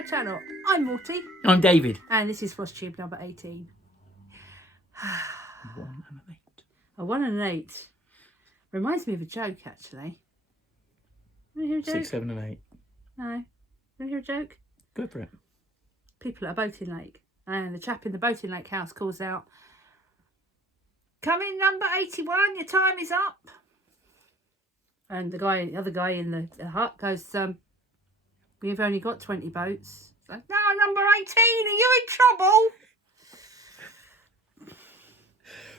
our channel. I'm Morti. I'm David. And this is Flosstube number 18. 1 and an 8. A 1 and an 8. Reminds me of a joke, actually. Want to hear a joke? 6, 7 and 8. No. Want to hear a joke? Go for it. People at a boating lake. And the chap in the boating lake house calls out, "Come in, number 81, your time is up." And the other guy in the hut goes, "We've only got 20 boats." It's like, "No, number 18, are you in trouble?"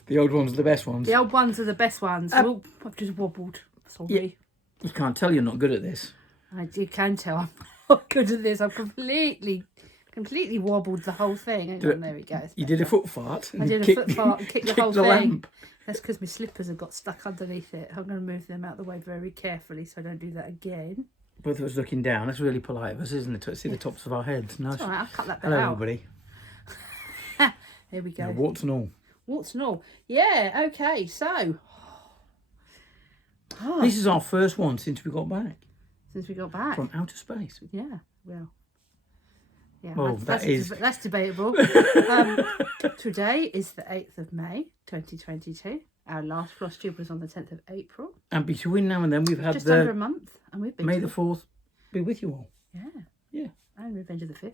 The old ones are the best ones. The old ones are the best ones. Oh, I've just wobbled. Sorry. Yeah. You can't tell you're not good at this. You can tell I'm not good at this. I've completely wobbled the whole thing. Hang on, there we go. You did a foot fart. I did a foot fart and kicked the whole thing. Lamp. That's because my slippers have got stuck underneath it. I'm going to move them out of the way very carefully so I don't do that again. Both of us looking down. That's really polite of us, isn't it? To see the tops of our heads. Nice. All right, I'll cut that bit Hello, out. everybody. Here we go. Now, warts and all. Warts and all. Yeah, okay, so. This is our first one since we got back. Since we got back. From outer space. Yeah, well. Yeah, well, that's debatable. Today is the 8th of May, 2022. Our last Flosstube was on the 10th of April. And between now and then we've had just under a month, and we've been May the 4th be with you all. Yeah. Yeah. And Revenge of the 5th.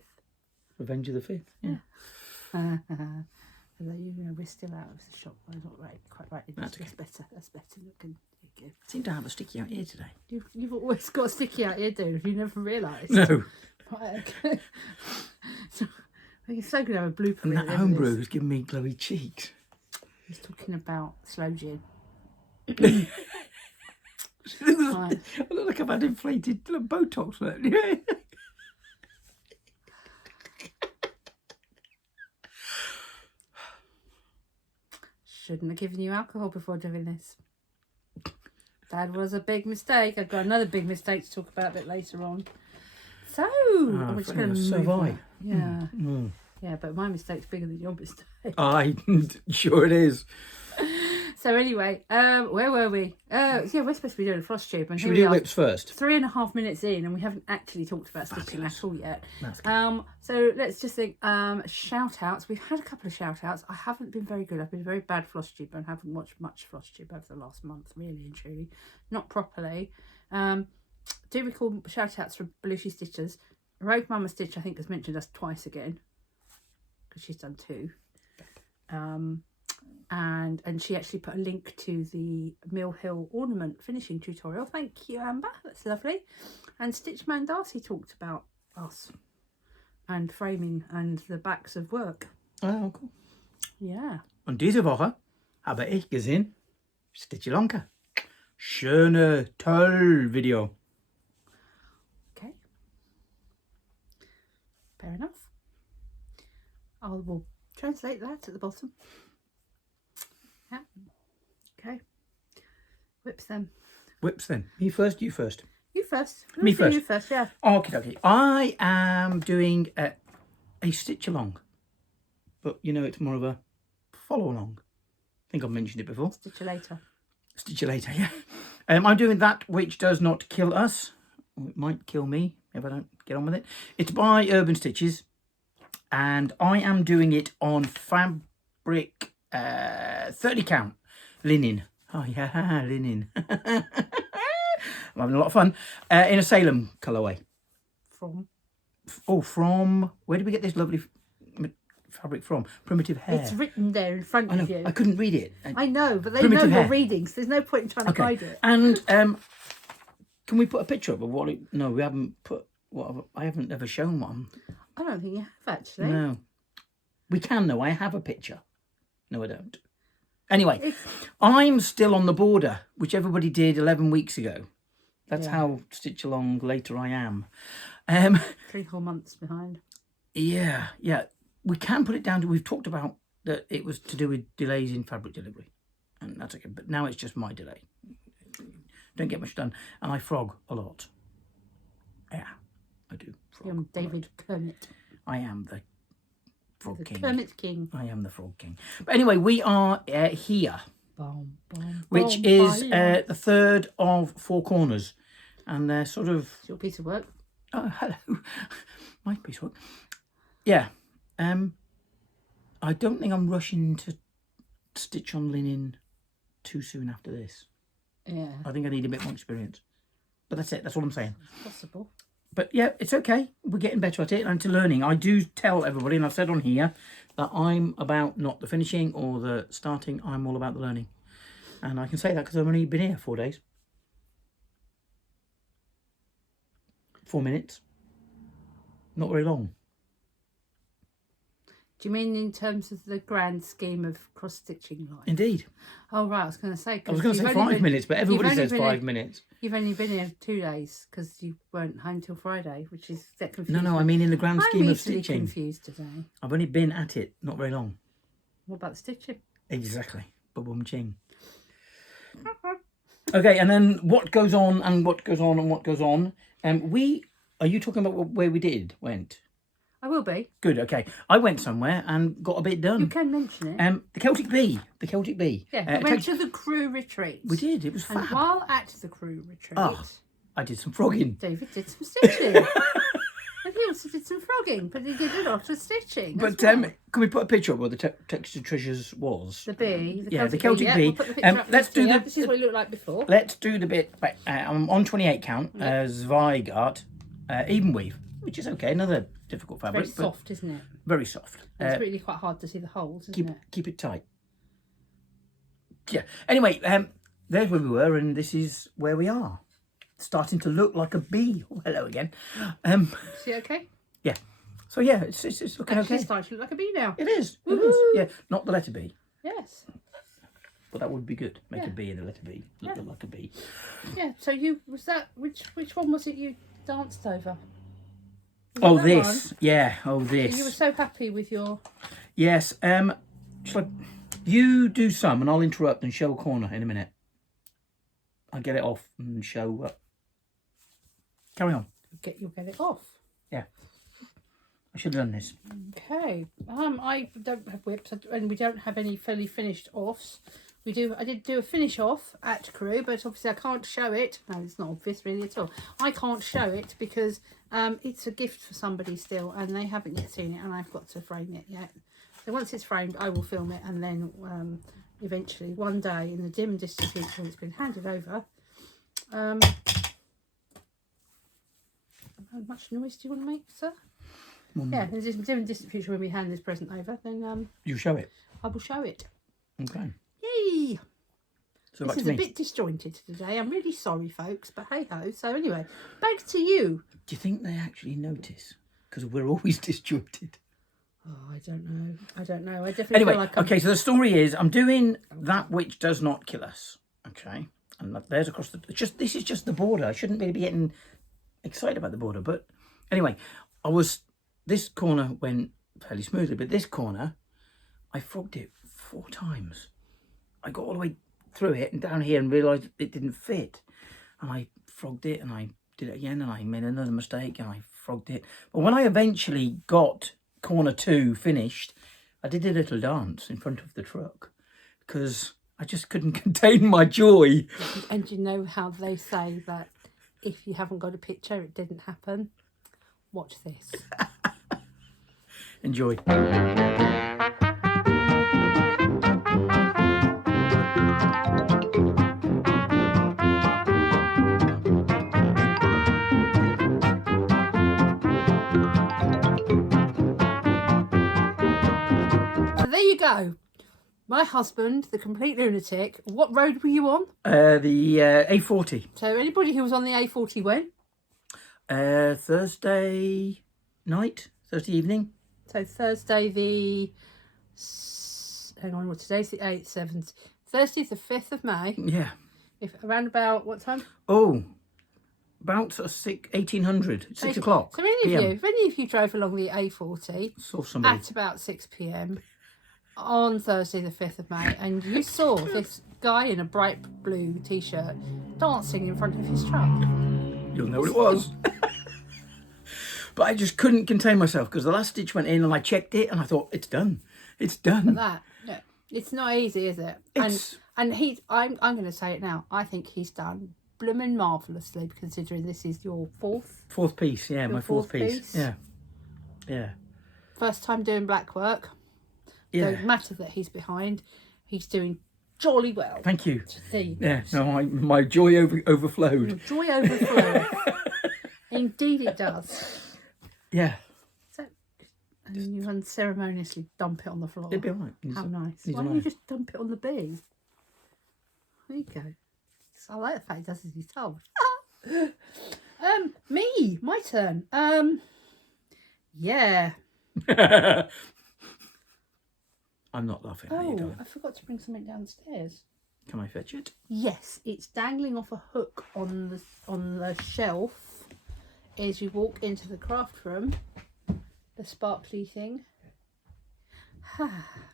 Revenge of the 5th. Yeah. Although, you know, we're still out of the shop. Well, not right, quite right. That's okay. Better. That's better looking. I seem to have a sticky out here today. You've always got a sticky out here, dude. You never realised. No. Right, okay. So, we're so going to have a blooper. And that homebrew has given me glowy cheeks. He's talking about slow gin. Right. Right. I look like I've had inflated Botox. Yeah. Shouldn't have given you alcohol before doing this. That was a big mistake. I've got another big mistake to talk about a bit later on. So, I'm just going to move. Yeah. Mm. Yeah, but my mistake's bigger than your mistake. Sure it is. So anyway, where were we? Yeah, we're supposed to be doing a Flosstube. Should we do lips first? 3.5 minutes in, and we haven't actually talked about stitching at all yet. That's good. So let's just think. Shout outs. We've had a couple of shout outs. I haven't been very good. I've been a very bad Flosstube and haven't watched much Flosstube over the last month, really and truly. Not properly. Do recall shout outs from Belushi Stitchers. Rogue Mama Stitch, I think, has mentioned us twice again, because she's done 2. And she actually put a link to the Mill Hill ornament finishing tutorial. Thank you, Amber. That's lovely. And Stitchman Darcy talked about us and framing and the backs of work. Oh, cool. Ja. Und diese Woche habe ich gesehen Stitchelonka. Schöne, toll Video. Okay. Fair enough. I will translate that at the bottom. Yeah. Okay. Whips them. Whips then. Me first, you first. You first. Me first. You first, yeah. Okay. I am doing a stitch along. But, you know, it's more of a follow along. I think I've mentioned it before. Stitch you later. Stitch you later, yeah. I'm doing that which does not kill us. Or it might kill me if I don't get on with it. It's by Urban Stitches. And I am doing it on fabric 30 count linen. Oh yeah, linen. I'm having a lot of fun. In a Salem colourway. From where did we get this lovely fabric from? Primitive Hair. It's written there in front of you. I couldn't read it. I know, but they Primitive know your Hair. readings. There's no point in trying to hide it. And can we put a picture up of what it... No, we haven't put... I haven't ever shown one. I don't think you have, actually. No. We can, though. I have a picture. No, I don't. Anyway, I'm still on the border, which everybody did 11 weeks ago. That's how stitch along later I am. 3 whole months behind. Yeah. We can put it down to... We've talked about that it was to do with delays in fabric delivery. And that's okay. But now it's just my delay. Don't get much done. And I frog a lot. Yeah, I do. You're David Kermit. I am the Frog King. Kermit King. I am the Frog King. But anyway, we are here, which is the third of 4 corners. And they're sort of... It's your piece of work. Oh, hello. My piece of work. Yeah. I don't think I'm rushing to stitch on linen too soon after this. Yeah. I think I need a bit more experience. But that's it. That's all I'm saying. It's possible. But yeah, it's okay. We're getting better at it and to learning. I do tell everybody, and I've said on here, that I'm about not the finishing or the starting. I'm all about the learning. And I can say that because I've only been here 4 days. 4 minutes. Not very long. Do you mean in terms of the grand scheme of cross-stitching life? Indeed. Oh, right, I was going to say... I was going to say 5 minutes, but everybody says 5 minutes. You've only been here 2 days because you weren't home till Friday, which is that confusing. No, I mean in the grand scheme of stitching. I'm confused today. I've only been at it not very long. What about the stitching? Exactly. Ba-boom ching. Okay, and then what goes on and what goes on and what goes on. Are you talking about where we went? I will be. Good, okay. I went somewhere and got a bit done. You can mention it. The Celtic Bee. The Celtic Bee. Yeah, we went to the Crewe retreat. We did, it was fab. And while at the Crewe retreat... I did some frogging. David did some stitching. And he also did some frogging, but he did a lot of stitching. But well. Can we put a picture up where the Texture Treasures was? The bee. The Celtic Bee. We'll put the picture up let's do here. This is what it looked like before. Let's do the bit. I'm on 28 count. Zweigart, even weave, which is okay. Another difficult fabric. Very soft, isn't it? Very soft. It's really quite hard to see the holes, isn't it? Keep it tight. Yeah. Anyway, there's where we were, and this is where we are. Starting to look like a bee. Oh, hello again. See, okay? Yeah. So yeah, it's looking Actually, okay. it's starting to look like a bee now. It is. It is. Yeah. Not the letter B. Yes. But that would be good. Make a B in the letter B. Look like a bee. Yeah. So which one was it you danced over? Oh, this. One? Yeah. Oh, this. So you were so happy with your... Yes. You do some and I'll interrupt and show a corner in a minute. I'll get it off and show... Carry on. You'll get it off. Yeah. I should have done this. Okay. I don't have whips and we don't have any fully finished offs. I did do a finish off at Crewe, but obviously I can't show it. No, it's not obvious really at all. I can't show it because it's a gift for somebody still and they haven't yet seen it and I've got to frame it yet. So once it's framed, I will film it and then eventually one day in the dim distant future when it's been handed over. How much noise do you want to make, sir? Yeah, in the dim distant future when we hand this present over, then you show it. I will show it. Okay. Yay! So this is a bit disjointed today. I'm really sorry, folks, but hey ho. So anyway, back to you. Do you think they actually notice? Because we're always disjointed. Oh, I don't know. I definitely feel like okay, so the story is I'm doing that which does not kill us. Okay. And there's across the... This is just the border. I shouldn't really be getting excited about the border. But anyway, this corner went fairly smoothly. But this corner, I frogged it 4 times. I got all the way through it and down here and realised it didn't fit. And I frogged it and I did it again and I made another mistake and I frogged it. But when I eventually got corner 2 finished, I did a little dance in front of the truck because I just couldn't contain my joy. And you know how they say that if you haven't got a picture, it didn't happen? Watch this. Enjoy. Go. My husband, the complete lunatic. What road were you on? The A40. So anybody who was on the A40 when? Thursday night, Thursday evening. So Thursday the... Hang on, today's the 8th, 7th. Thursday the 5th of May. Yeah. If around about what time? Oh, about sort of 1800, 6 o'clock. So if any of you drove along the A40 saw somebody at about 6 p.m. on Thursday the 5th of May and you saw this guy in a bright blue t-shirt dancing in front of his truck, you'll know what it was. But I just couldn't contain myself because the last stitch went in and I checked it and I thought, it's done. It's done. It's not easy, is it? And I'm going to say it now. I think he's done blooming marvellously, considering this is your fourth piece. Yeah, my fourth fourth piece. piece. Yeah. First time doing black work. Yeah. Don't matter that he's behind. He's doing jolly well. Thank you. So there you go. Yeah. No, my joy overflowed. Joy overflows. Indeed it does. Yeah. So, and you unceremoniously dump it on the floor. It'd be all right. How nice. He's Why don't alive. you just dump it on the bee? There you go. So I like the fact he does as he's told. Me, my turn. Yeah. I'm not laughing at you, Oh, darling. I forgot to bring something downstairs. Can I fetch it? Yes, it's dangling off a hook on the shelf as you walk into the craft room. The sparkly thing.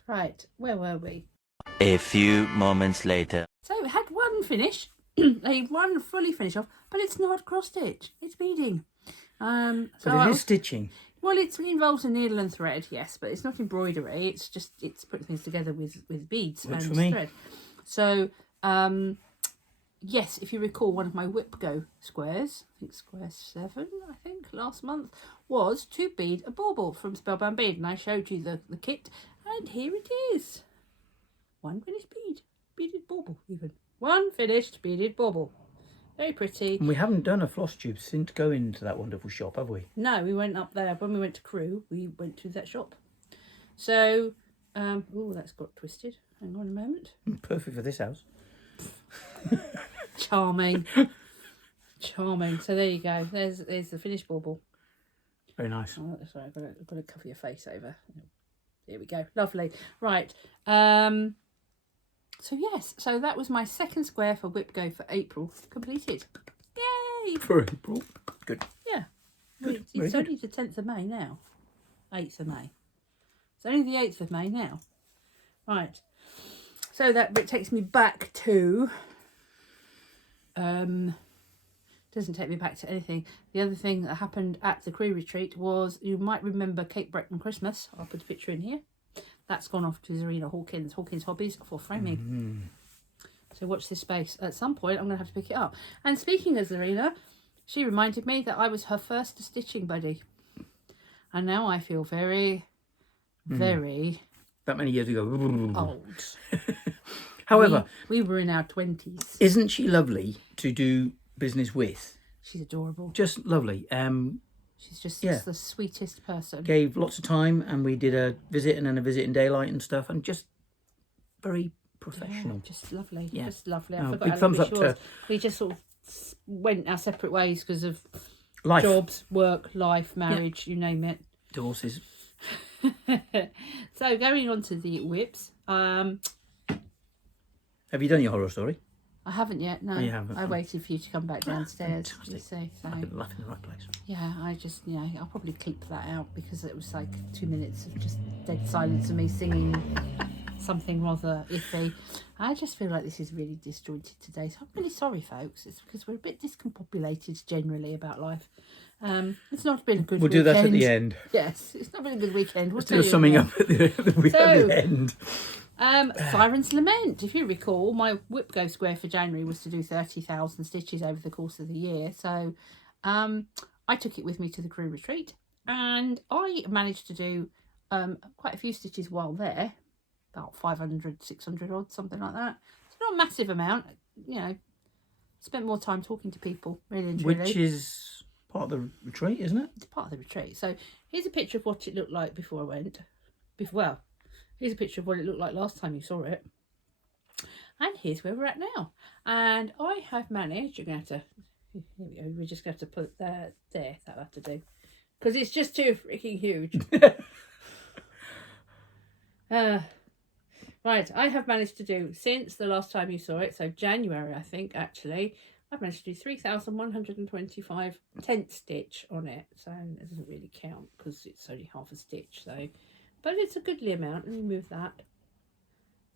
Right, where were we? A few moments later. So we had one finish, one fully finish off, but it's not cross stitch. It's beading. So But it is stitching. Well, it involves a needle and thread, yes, but it's not embroidery. It's putting things together with beads Works and for me. thread. So, yes, if you recall, one of my Whip Go squares, I think square 7, last month, was to bead a bauble from Spellbound Bead, and I showed you the kit, and here it is. One finished beaded bauble even. One finished beaded bauble. Very pretty. And we haven't done a Flosstube since going to that wonderful shop, have we? No, we went up there. When we went to Crewe, we went to that shop. So, oh, that's got twisted. Hang on a moment. Perfect for this house. Charming. Charming. So there you go. There's the finished bauble. Very nice. Oh, sorry, I've got to cover your face over. Here we go. Lovely. Right. So yes, so that was my second square for Whip Go for April completed. Yay! For April. Good. Yeah. Good. It's Very only the 10th of May now. 8th of May. It's only the 8th of May now. Right. So that bit takes me back to... doesn't take me back to anything. The other thing that happened at the Crewe retreat was, you might remember Cape Breton Christmas. I'll put a picture in here. That's gone off to Zarina Hawkins Hobbies for framing. So watch this space. At some point, I'm going to have to pick it up. And speaking of Zarina, she reminded me that I was her first stitching buddy. And now I feel very, very That many years ago. old. However, we were in our 20s. isn't she lovely to do business with? She's adorable. Just lovely. She's just Yeah. the sweetest person. Gave lots of time, and we did a visit and then a visit in daylight and stuff, and just very professional. Yeah, just lovely. Yeah. Just lovely. I Oh, forgot big how thumbs lovely up she was. to- We just sort of went our separate ways because of Life. jobs, work, life, marriage, you name it. Divorces. So going on to the whips. Have you done your horror story? I haven't yet, no. Oh, you haven't? I waited for you to come back downstairs. You Fantastic. see, so. I've been laughing in the right place. Yeah, I'll probably clip that out because it was like 2 minutes of just dead silence of me singing something rather iffy. I just feel like this is really disjointed today, so I'm really sorry, folks. It's because we're a bit discombobulated generally about life. It's not been a good We'll weekend. do that at the end. Yes, it's not been a good weekend. We'll Let's tell do a you summing again. up at the So- end. Siren's Lament. If you recall, my Whip Go square for January was to do 30,000 stitches over the course of the year. So I took it with me to the Crewe retreat, and I managed to do quite a few stitches while there, about 500, 600 odd, something like that. It's not a massive amount, you know. Spent more time talking to people, really and truly. Which is part of the retreat, isn't it? It's part of the retreat. So here's a picture of what it looked like before I went. Here's a picture of what it looked like last time you saw it. And here's where we're at now. And I have managed, you're going to have to, here we go, we're just going to have to put that there, that'll have to do. Because it's just too freaking huge. Right, I have managed to do, since the last time you saw it, so January I think actually, I've managed to do 3,125 tenth stitch on it. So it doesn't really count because it's only half a stitch. So, but it's a goodly amount. Let me move that.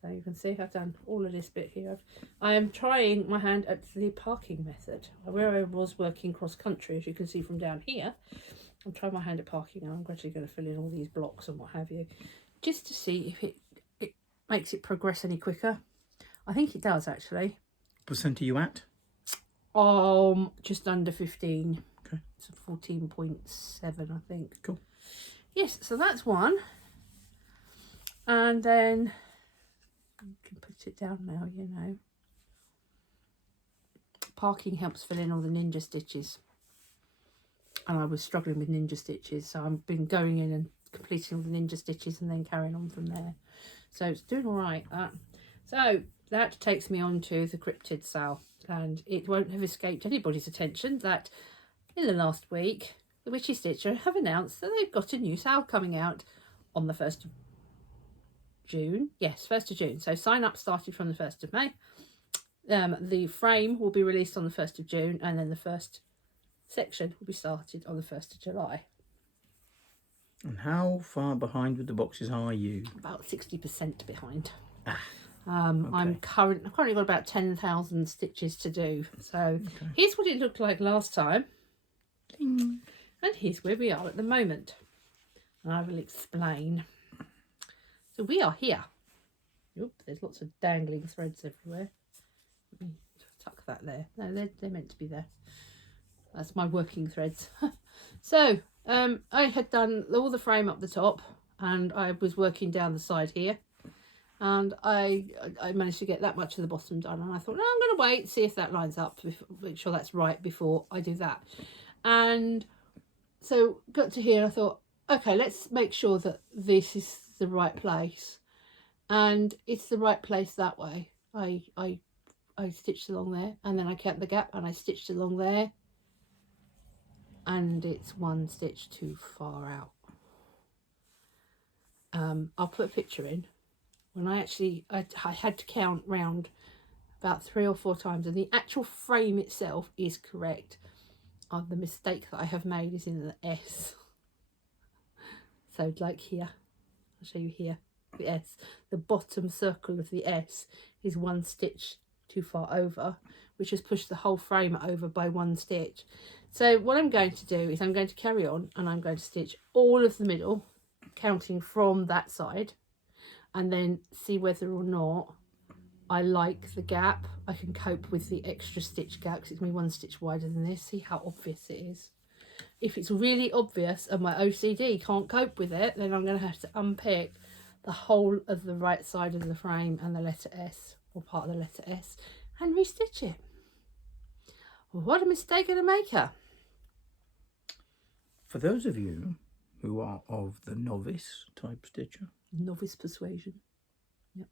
So you can see I've done all of this bit here. I am trying my hand at the parking method. Where I was working cross country, as you can see from down here, I'm trying my hand at parking, and I'm gradually going to fill in all these blocks and what have you, just to see if it makes it progress any quicker. I think it does actually. Percent are you at? Just under 15. Okay. So 14.7, I think. Cool. Yes, so that's one. And then you can put it down now, you know. Parking helps fill in all the ninja stitches. And I was struggling with ninja stitches, so I've been going in and completing all the ninja stitches and then carrying on from there. So it's doing all right, that. So that takes me on to the Cryptid sale. And it won't have escaped anybody's attention that in the last week, the Witchy Stitcher have announced that they've got a new sale coming out on the 1st of June. Yes, 1st of June. So sign up started from the 1st of May. The frame will be released on the 1st of June, and then the first section will be started on the 1st of July. And how far behind with the boxes are you? About 60% behind. Okay. I've currently got about 10,000 stitches to do. So here's what it looked like last time. Ding. And here's where we are at the moment. And I will explain. So we are here. Oop, there's lots of dangling threads everywhere. Let me tuck that there. No, they're meant to be there. That's my working threads. So I had done all the frame up the top, and I was working down the side here, and I managed to get that much of the bottom done, and I thought, no, I'm going to wait, see if that lines up, make sure that's right before I do that. And so got to here, I thought, okay, let's make sure that this is the right place, and it's the right place that way. I stitched along there, and then I kept the gap, and I stitched along there, and it's one stitch too far out. I'll put a picture in. When I had to count round about 3 or 4 times, and the actual frame itself is correct. The mistake that I have made is in the S. So like here, I'll show you here, the S. The bottom circle of the S is one stitch too far over, which has pushed the whole frame over by one stitch. So what I'm going to do is I'm going to carry on, and I'm going to stitch all of the middle, counting from that side, and then see whether or not I like the gap. I can cope with the extra stitch gap because it's only one stitch wider than this. See how obvious it is. If it's really obvious and my OCD can't cope with it, then I'm going to have to unpick the whole of the right side of the frame and the letter S, or part of the letter S, and restitch it. What a mistake and a maker. For those of you who are of the novice type stitcher, Novice persuasion. Yep.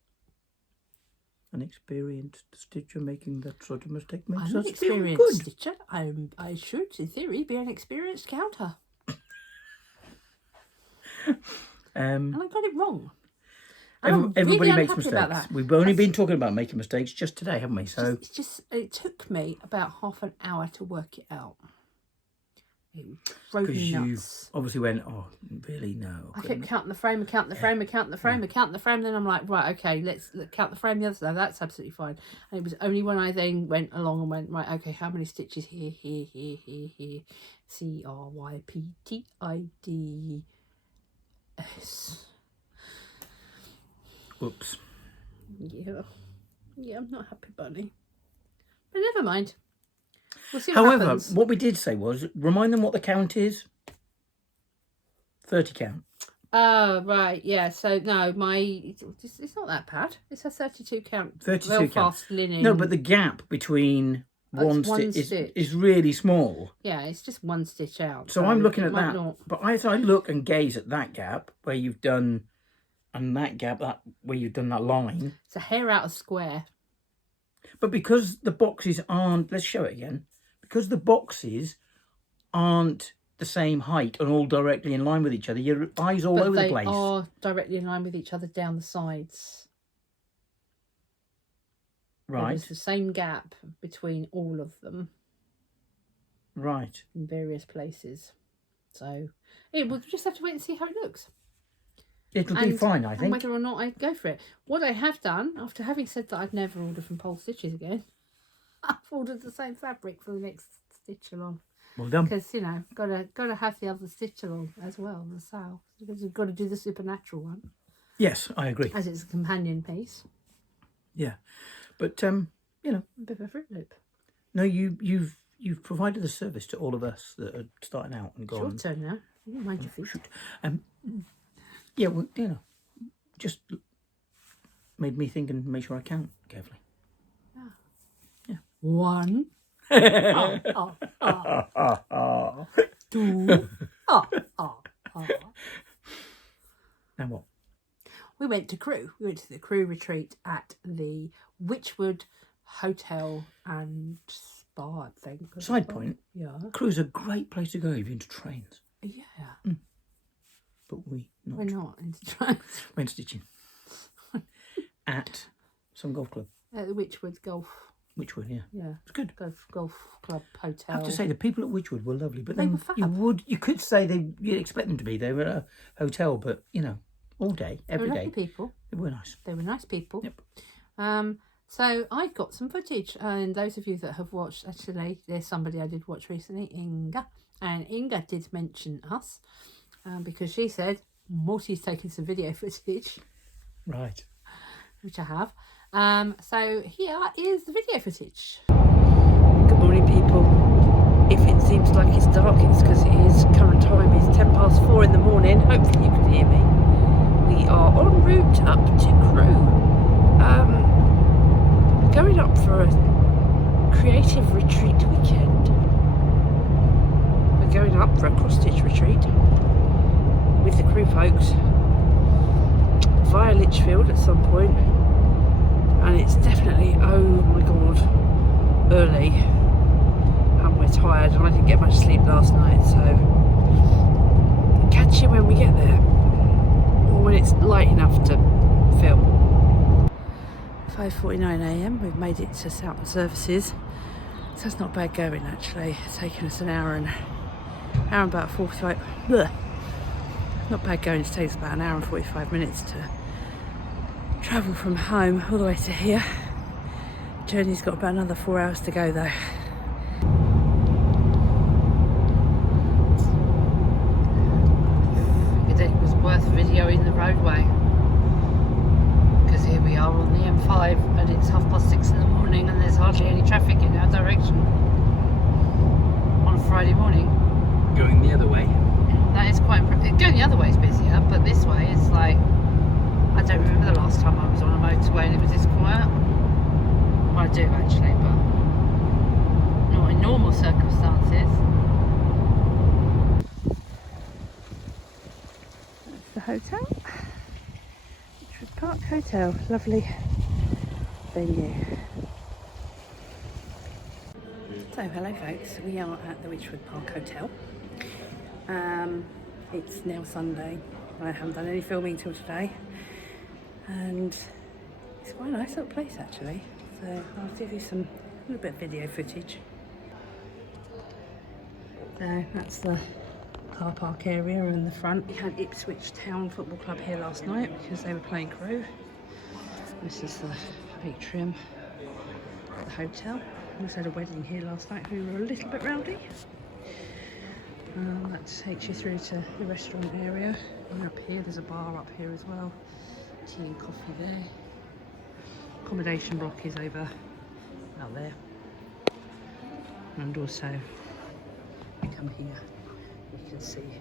an experienced stitcher making that sort of mistake makes I'm us an feel experienced good. stitcher. I should, in theory, be an experienced counter. And I got it wrong. Everybody makes unhappy about mistakes. that. We've only been talking about making mistakes just today, haven't we? So It took me about half an hour to work it out. It drove because me you nuts. obviously went, oh, really? No. I kept counting the frame, counting the frame, counting the frame, counting the frame. Then I'm like, right, okay, let's count the frame the other side. That's absolutely fine. And it was only when I then went along and went, right, okay, how many stitches here, here, here, here, here, CRYPTIDS. Whoops. Yeah, I'm not happy, bunny. But never mind. We'll see what However, happens. what we did say was, remind them what the count is. 30 count. Oh, right, yeah. So, no, it's not that bad. It's a 32 count. 32 Belfast count. linen. No, but the gap between one stitch is really small. Yeah, it's just one stitch out. So I'm looking it at might that. not- But I look and gaze at that gap where you've done, and that gap where you've done that line. It's a hair out of square. But because the boxes aren't, let's show it again. Because the boxes aren't the same height and all directly in line with each other, your eyes all over the place. They are directly in line with each other down the sides. Right. There's the same gap between all of them. Right. In various places. So, we'll just have to wait and see how it looks. It'll be fine, I And think. whether or not I go for it. What I have done, after having said that I'd never order from Pole Stitches again, I've ordered the same fabric for the next stitch along. Well done. Because, gotta have the other stitch along as well, the sale. Because you've got to do the supernatural one. Yes, I agree. As it's a companion piece. Yeah. But, A bit of a Fruit Loop. No, you've provided a service to all of us that are starting out and It's gone. your turn now. You don't mind your feet. Yeah, well, you know, just made me think and make sure I count carefully. Yeah. 1. 2. Now what? We went to Crewe. We went to the Crewe retreat at the Witchwood Hotel and Spa, I think. Side point. Yeah. Crewe's a great place to go if you're into trains. Yeah. But we're We're not into trains. Went stitching at some golf club. At the Witchwood Golf. Witchwood, yeah. Yeah. It's good. Golf Club Hotel. I have to say the people at Witchwood were lovely, but They then were fab. you could say you'd expect them to be. They were at a hotel, but you know, all day, every they were day. lovely people. They were nice. They were nice people. Yep. So I've got some footage, and those of you that have watched, actually, there's somebody I did watch recently, Inga, and Inga did mention us because she said Morti's taking some video footage, Right. which I have. So here is the video footage. Good morning, people. If it seems like it's dark, it's because it is. Current time is 4:10 in the morning. Hopefully you can hear me. We are en route up to Crewe. Going up for a creative retreat weekend. We're going up for a cross-stitch retreat with the Crewe folks via Lichfield at some point. And it's definitely, oh my god, early. And we're tired and I didn't get much sleep last night, so catch you when we get there. Or when it's light enough to film. 5:49 AM, we've made it to Southern Services. So that's not bad going actually. It's taken us an hour and about 45. Bleh. Not bad going, it takes about an hour and 45 minutes to travel from home all the way to here. Journey's got about another 4 hours to go though. It was worth videoing the roadway. Because here we are on the M5 and it's 6:30 in the morning and there's hardly any traffic in our direction on a Friday morning. Going the other way. That is quite impressive. Going the other way is busier, but this way is like, I don't remember the last time I was on a motorway and it was this quiet. Well, I do actually, but not in normal circumstances. That's the hotel. Witchwood Park Hotel, lovely venue. So hello folks, we are at the Witchwood Park Hotel. It's now Sunday. I haven't done any filming till today, and it's quite a nice little place actually. So I'll give you a little bit of video footage. So that's the car park area in the front. We had Ipswich Town Football Club here last night because they were playing Crewe. This is the atrium at the hotel. We also had a wedding here last night who were a little bit rowdy. That takes you through to the restaurant area. And up here, there's a bar up here as well. Tea and coffee there. Accommodation block is over out there. And also, you come here, you can see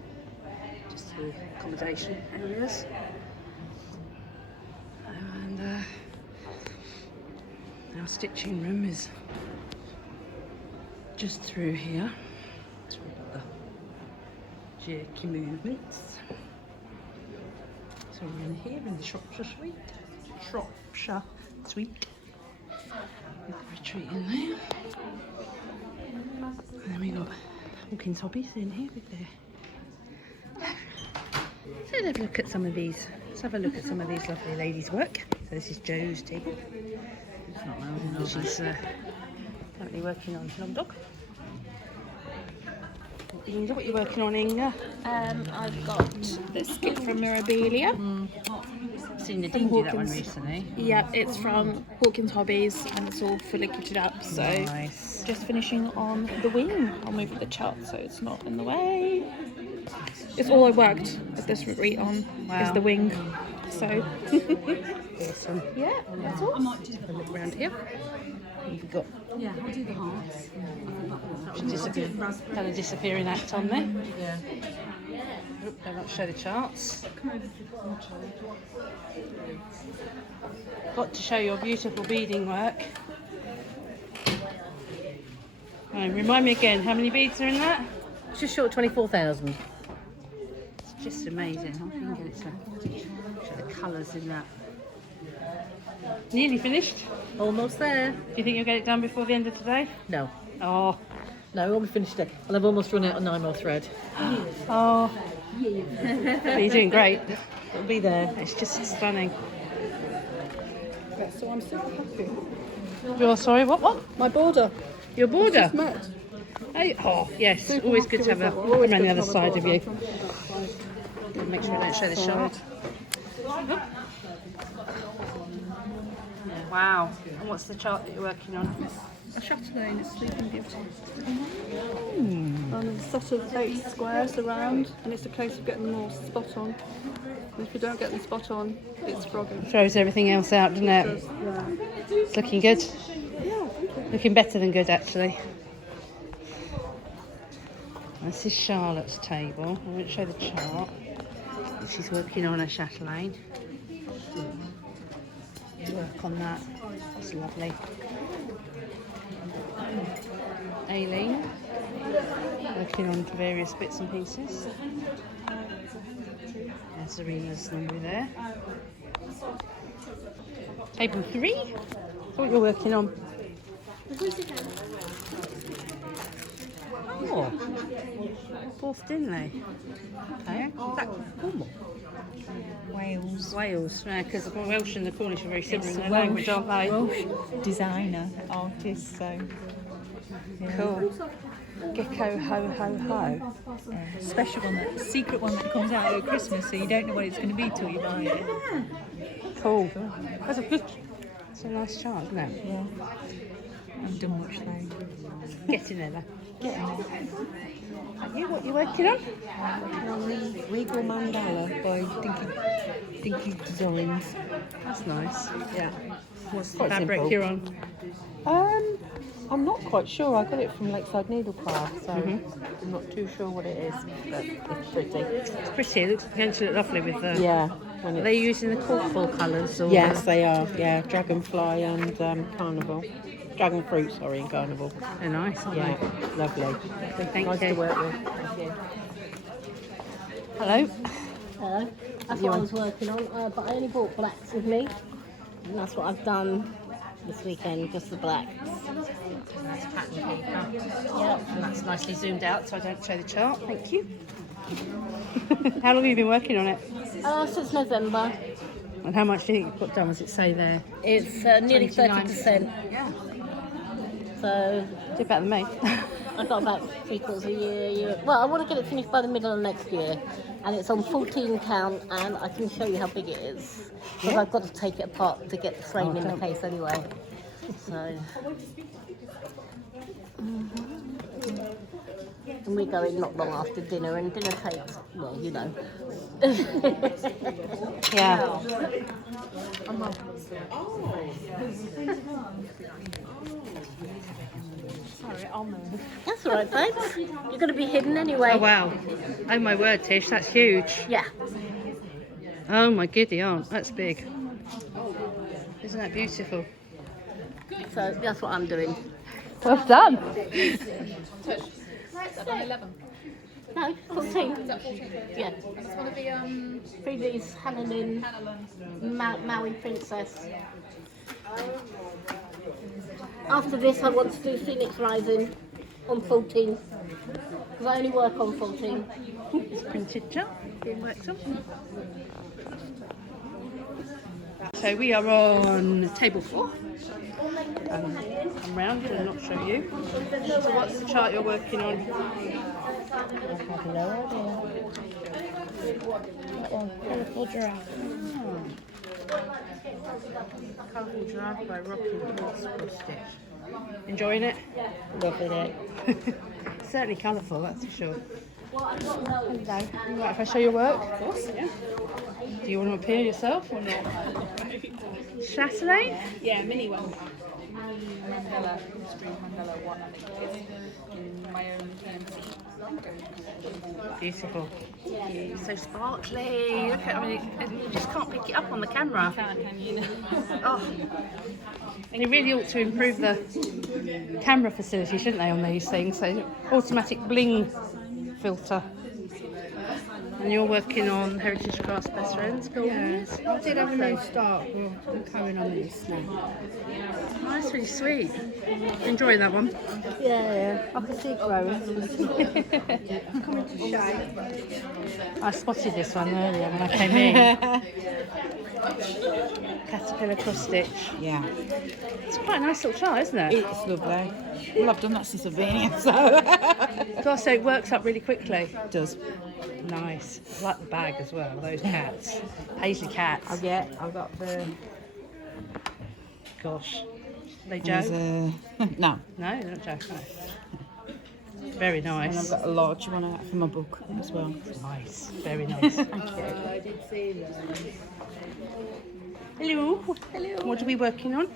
just the accommodation areas. And our stitching room is just through here. That's where we've got the jerky movements. So we're in here in the Shropshire Suite. Shropshire Suite. With the retreat in there. And then we got Hawkins Hobbies in here with their. So let's have a look at some of these. Let's have a look at some of these lovely ladies' work. So this is Jo's table. It's not loud enough. She's currently working on Long Dog. Inga, what are you working on, Inga? I've got this skit from Mirabilia. I've seen Nadine do that one recently. Yeah, it's from Hawkins Hobbies and it's all fully kitted up. So Nice. just finishing on the wing. I'll move the chart so it's not in the way. It's all I worked at this retreat on is the wing. So Awesome. yeah, that's all. Have a look around here. We've got Yeah, I'll do the hearts. Kind of disappearing act on me. Yeah. Oop, don't want to show the charts. Got to show your beautiful beading work. Right, remind me again, how many beads are in that? Just short 24,000. It's just amazing. I can get it to show the colours in that. Nearly finished. Almost there. Do you think you'll get it done before the end of today? No. Oh, No, we'll be finished it. Well, I've almost run out of 9 more thread. oh. But you're doing great. It'll be there. It's just stunning. So I'm super happy. You're sorry, what? My border. Your border? Just met. Hey, oh, yes. Super Always happy good to have with a that one. come Always around the good other to have a side of you. border. Make sure I don't show the shot. Wow. And what's the chart that you're working on? A chatelaine is Sleeping Beauty. And sort of 8 squares around, and it's a case of getting them all spot on. And if you don't get them spot on, it's froggy. Throws everything else out, doesn't it? Yeah. It's looking good. Yeah, thank you. Looking better than good, actually. This is Charlotte's table. I won't show the chart. She's working on a chatelaine. Work on that. It's lovely. Aileen, working on various bits and pieces. There's Serena's number there. Table 3. What you're working on? Oh, fourth Dinley. Okay. Wales. Yeah, because the Welsh and the Cornish are very similar in their language, aren't they? Welsh designer, artist, so Cool. Gecko ho ho ho. special one, that secret one that comes out at Christmas, so you don't know what it's going to be till you buy it. Cool. That's a good. It's a nice chart, isn't it? Yeah, I haven't done much though. Getting there, though. Getting there. And you, what you working on? On the Regal Mandala by Dinky Designs. That's nice. Yeah. What's the Quite fabric simple. you're on? I'm not quite sure. I got it from Lakeside Needlecraft, so I'm not too sure what it is, but it's pretty. It's pretty. It looks going to look lovely with the. Yeah. When Are it's, they using the corkful colours? Or yes, they are. Yeah, dragonfly and carnival. Dragon fruit, sorry, and carnival. They're nice, aren't Yeah, lovely. they? Thank Nice you. to work with. Thank you. Hello. Hello. That's what I was working on, but I only brought blacks with me, and that's what I've done this weekend, just the blacks. Nice pattern paper. Yeah, and that's nicely zoomed out so I don't show the chart. Thank you. How long have you been working on it? Since November. And how much do you think you've got done? Does it say there? It's nearly 30%. Yeah. So Did better than me. I've got about 3/4 of a year. Well, I want to get it finished by the middle of next year, and it's on 14 count, and I can show you how big it is because I've got to take it apart to get the frame in the case anyway. So. And we're going not long after dinner, and dinner takes, well, you know. Yeah. Sorry, I'll move. That's all right, thanks. You're going to be hidden anyway. Oh wow. Oh my word, Tish, that's huge. Yeah. Oh my giddy aunt, that's big. Isn't that beautiful? So that's what I'm doing. Well done. No, 14. Yeah. It's one of the previous Hanalin Maui Princess. After this, I want to do Phoenix Rising on 14 because I only work on 14. It's printed chart being worked on. So we are on table 4. I'm rounded and not show you. So what's the chart you're working on? Colourful giraffe. Colourful Giraffe by Rocky Crossstitch. Enjoying it? Loving it. Certainly colourful, that's for sure. Hello. Right, if I show your work? Of course, yeah. Do you want to appear yourself or not? Chatelaine? Yeah, mini one. Mandela, History Mandela 1, I think it is, in my own TNT. Beautiful. So sparkly. Look at, I mean, you just can't pick it up on the camera. Can you? Oh. And they really ought to improve the camera facility, shouldn't they, on these things? So automatic bling filter. And you're working on Heritage Crafts Best Friends. Yes. I did have a low start, but I'm carrying on with this now. Oh, that's really sweet. Enjoying that one? Yeah, I can see it growing. Coming to shape. I spotted this one earlier when I came in. Caterpillar cross stitch. Yeah, It's quite a nice little chart, isn't it? it's lovely. Well, I've done that since I've been here, so Gosh, so it works up really quickly. it does. Nice. I like the bag as well, those cats. Paisley cats. I've got the. Gosh. Are they There's Joe? no, No, they're not Joe. No. Very and I've nice. got a large one out for my book as well. Nice. Very nice. I did see them. Hello. Hello. What are we working on?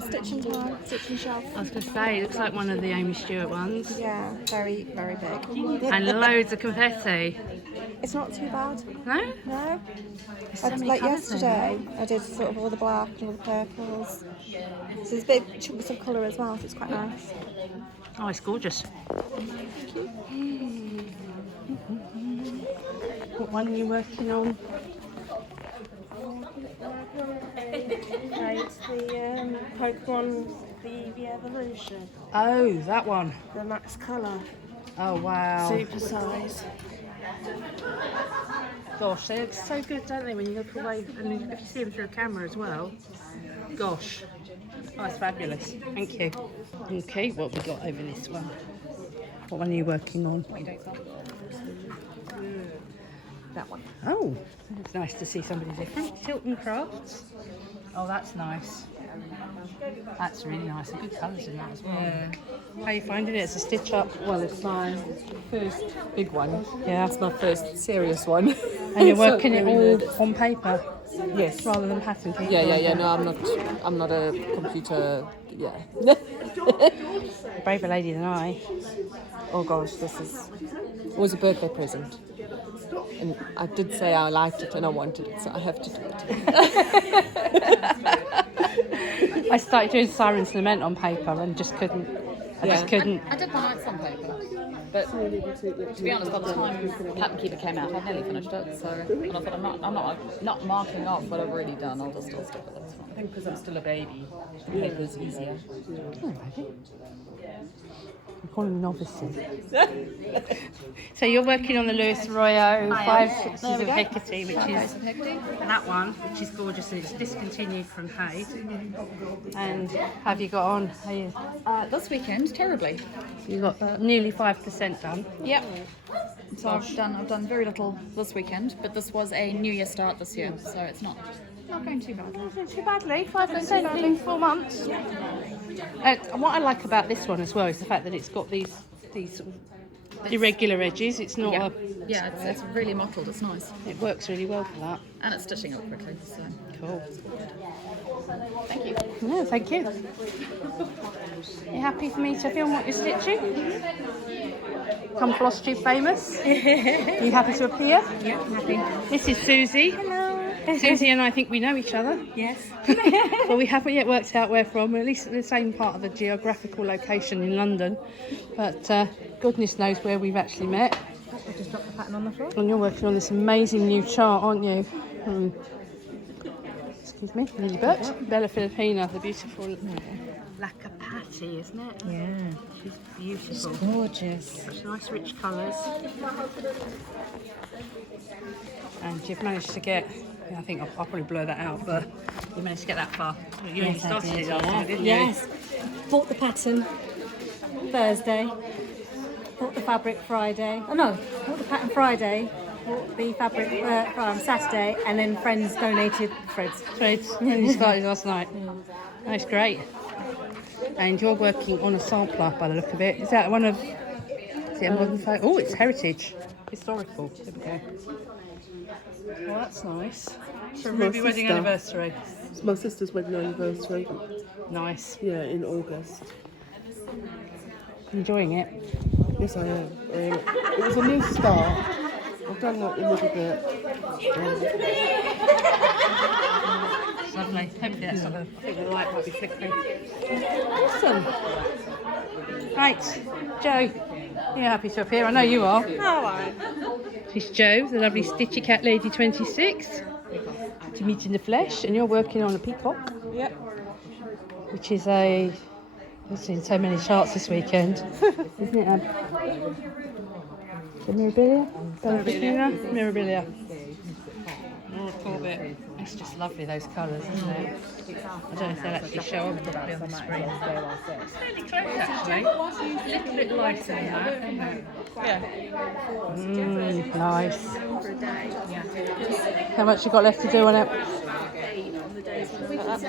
Stitching time, stitching shelf. I was going to say, it looks like one of the Amy Stewart ones. Yeah, very, very big. And loads of confetti. It's not too bad. No? No. There's so many Like colours in yesterday, I did sort of all the black and all the purples. So there's big chunks of colour as well, so it's quite nice. Oh, it's gorgeous. What one are you working on? It's the Pokemon, the Evolution, Oh, that one. the max colour, Oh, wow. super size. Gosh, they look so good, don't they, when you look away, and if you see them through a camera as well. Gosh. Oh, that's fabulous. Thank you. Okay, what have we got over this one? What one are you working on? That one. Oh, it's nice to see somebody different. Tilton Crafts. Oh, that's nice. That's really nice. And good colours in that as well. Yeah. How are you finding it? It's a stitch up. Well, it's my first big one. Yeah. It's my first serious one. And you're So working it very all nervous. on paper Yes. rather than pattern paper. Yeah. No, I'm not a computer. Yeah. Braver lady than I. Oh gosh, it was a birthday present. And I did say I liked it and I wanted it, so I have to do it. I started doing Siren's Lament on paper and just couldn't. I just couldn't. I did my notes on paper, but to be honest, by the time Pattern Keeper came out, I'd nearly finished it. So, and I thought I'm not marking off what I've already done. I'll just still stick with it. It's fine. I think because I'm still a baby, the paper's easier. I'm calling novices. So you're working on the Lewis Royo 5 Sixes of Hecate, which is that one, which is gorgeous, and it's discontinued from Hay. And have you got on? Are you? This weekend, terribly. You got nearly 5% done. Yep. So I've done very little this weekend, but this was a New Year start this year, so it's not going too bad. Not too badly, 5% in 4 months. What I like about this one as well is the fact that it's got these sort of irregular edges. It's not Yeah, it's really mottled. It's nice, it works really well for that. and it's stitching up quickly. So Cool. thank you. No, thank you. You happy for me to film what you're stitching? Come Flosstube famous? You happy to appear? Yeah, happy. This is Susie. Hello. Susie and I think we know each other. Yes. Well, we haven't yet worked out where from, at least at the same part of the geographical location in London. But goodness knows where we've actually met. I just dropped the pattern on the floor. And you're working on this amazing new chart, aren't you? Excuse me, Lily Birch. Bella Filipina, the beautiful lacquer patty, isn't it? Yeah. She's beautiful. Gorgeous. Such nice rich colours. And you've managed to get, I think I'll probably blur that out, but you managed to get that far. You only started it last year, didn't you? Yes. Bought the pattern Thursday. Bought the fabric Friday. Oh no, bought the pattern Friday. Bought the fabric Saturday, and then friends donated threads. Threads. And you started last night. That's great. And you're working on a sampler by the look of it. Is that one of? Is it a modern photo? Oh, it's heritage, historical. There we go. Well, that's nice. For Ruby wedding anniversary. It's my sister's wedding anniversary. Nice. Yeah, in August. Enjoying it? Yes, I am. It was a new start. I've done that a little bit. It's lovely. Hopefully that's not I think the light might be flickering. Awesome. Right, Joe, you're happy to appear. I know you are. Hello. This is Jo, the lovely Stitchy Cat Lady 26. To meet in the flesh, and you're working on a peacock. Yep. Which is a... I've seen so many charts this weekend. Isn't it? The Mirabilia? Mirabilia. Corbett. It's just lovely, those colours, isn't it? I don't know if they'll actually show up properly on the screen. It's fairly close, actually. A little bit lighter than that, isn't it? Yeah. Nice. How much you got left to do on it? Not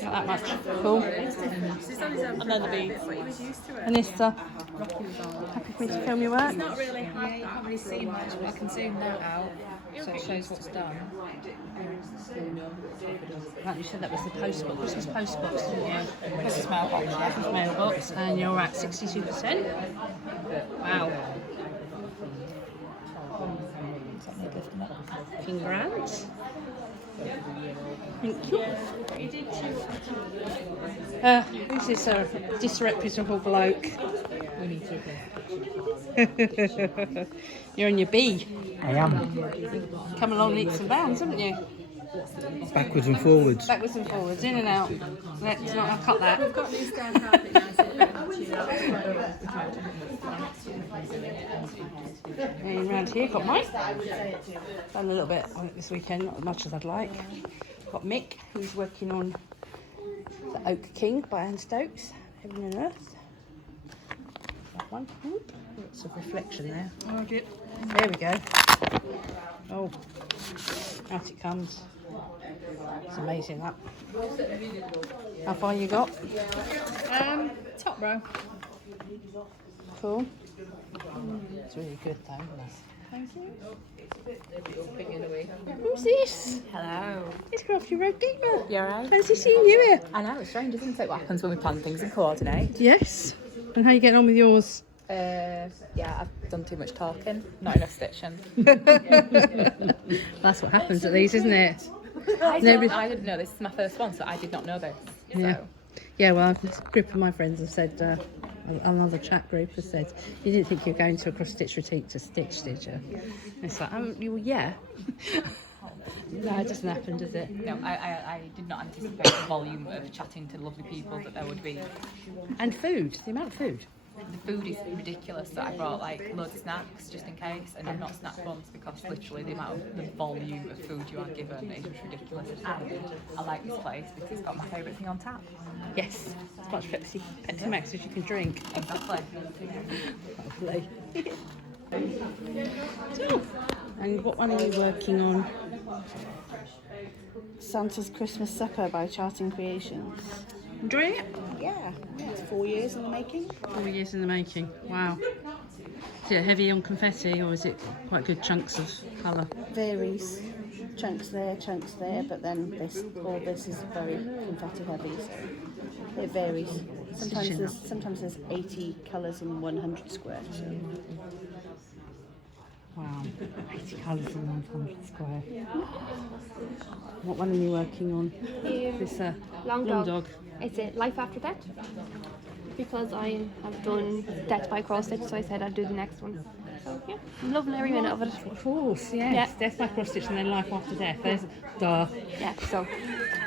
that much. Cool. And then the beads. Anissa, happy for me to film your work? Not really. Yeah, you can't really see much, but I can zoom that out so it shows what's done. Right, you said that was the post box. Christmas post box, didn't you? Christmas mailbox. Christmas mailbox, and you're at 62%. Wow. Congrats. Thank you. Who's this disreputable bloke? You're on your B. I am. Come along leaps and bounds, haven't you? Backwards and forwards. Backwards and forwards, in and out. Let's not cut that. We've got these down carpet now, and round here, got Mike. Done a little bit on it this weekend, not as much as I'd like. Got Mick, who's working on the Oak King by Anne Stokes, Heaven and Earth. That one. Oop, lots of reflection there. Oh, dear. There we go. Oh, out it comes. It's amazing, that. How far you got? Top row. Cool. It's really good though, isn't it? Thank you. Who's this? Hello. It's Crafty Road Gamer. You're right. Fancy seeing you here. I know, it's strange, isn't it? What happens when we plan things and coordinate? Yes. And how are you getting on with yours? Yeah, I've done too much talking, not enough stitching. That's what happens at these, isn't it? I didn't know this is my first one, so I did not know this. Yeah. So. Yeah, well, a group of my friends have said, another chat group has said, you didn't think you were going to a cross-stitch retreat to stitch, did you? And it's like, well, yeah. No, it doesn't happen, does it? No, I did not anticipate the volume of chatting to lovely people that there would be. And food, the amount of food. The food is ridiculous, so I brought like loads of snacks just in case, and not snack ones because literally the volume of food you are given is just ridiculous. And I like this place because it's got my favourite thing on tap. Yes, as much Pepsi Max as you can drink. Exactly. Lovely. So, and what one are you working on? Santa's Christmas Supper by Charting Creations. Enjoying it? Yeah, it's 4 years in the making. 4 years in the making. Wow. Is it heavy on confetti or is it quite good chunks of colour? Varies. Chunks there, but then all this is very confetti heavy, so it varies. Sometimes there's 80 colours in 100 square. So. Wow, 80 colours in 100 square. What one are you working on? This Long dog. It's a Life After Death. Because I have done Death by Cross-stitch, so I said I'd do the next one. So yeah, I'm loving every minute of it. Of course, yes. Yeah. Death by Cross-stitch and then Life After Death. There's duh. Yeah, so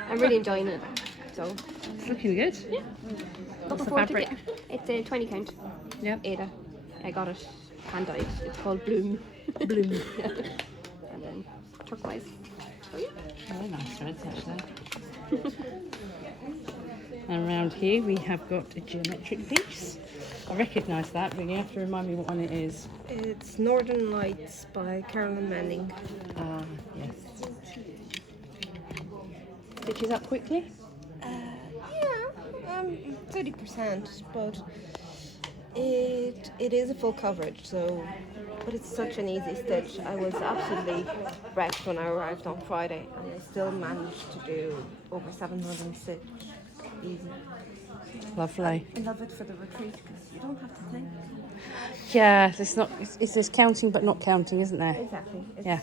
I'm really enjoying it. So it's looking good. Yeah. What's the fabric? It's a 20 count. Yeah. Ada. I got it hand dyed. It's called Bloom. Bloom. And then turquoise. So yeah. Very nice threads actually. And around here we have got a geometric piece. I recognise that, but you have to remind me what one it is. It's Northern Lights by Carolyn Manning. Ah, yes. Stitches up quickly? 30%, but it is a full coverage, so, but it's such an easy stitch. I was absolutely wrecked when I arrived on Friday, and I still managed to do over 700 stitch easy. Lovely. I love it for the retreat because you don't have to think. Yeah, it's not. It's this counting but not counting, isn't there? Exactly. Yeah.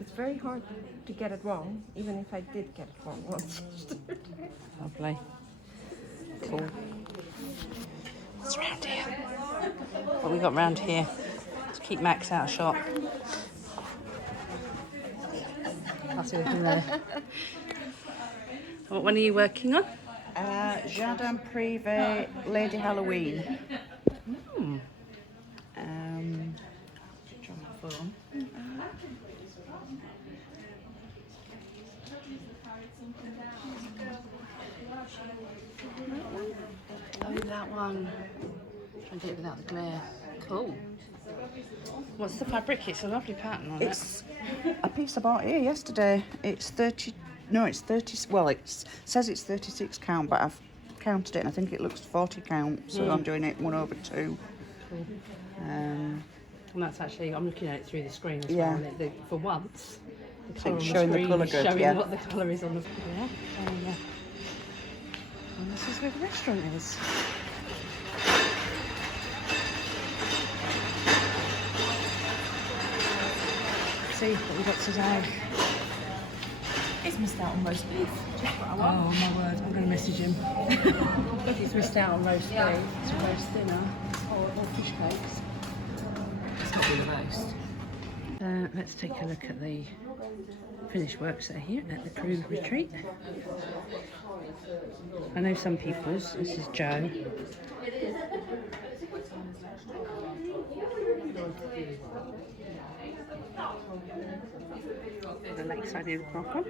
It's very hard to get it wrong, even if I did get it wrong once. Lovely. Cool. What's round here? What we got round here? To keep Max out of shot. Can't see anything there. What one are you working on? Jardin Privé Lady Halloween. Hmm. Try my phone. Oh, that one. Try and get it without the glare. Cool. What's the fabric? It's a lovely pattern on It's a piece I bought here yesterday. It's 30. No, it's 30. Well, it says it's 36 count, but I've counted it and I think it looks 40 count. So I'm doing it 1/2. Cool. Um, And that's actually, I'm looking at it through the screen as Yeah. well. And for once, the So colour it's on showing the the screen colour is good, showing yeah. what the colour is on the. Yeah. and this is where the restaurant is. Let's see what we got today. He's missed out on roast beef. Oh my word, I'm going to message him. He's missed out on roast beef, it's roast dinner, or fish cakes. It's not really the most. Let's take a look at the finished works that are here at the Crewe retreat. I know some people's. This is Joe. The lakeside in Crowe.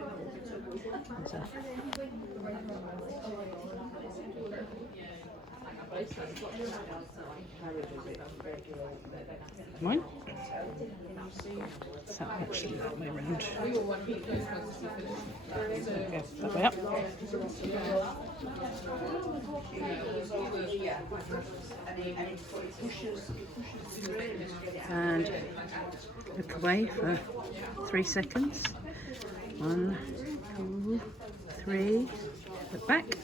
Mine? So actually that way around. Okay, that way up. And look away for 3 seconds. 1, 2, 3. Look back.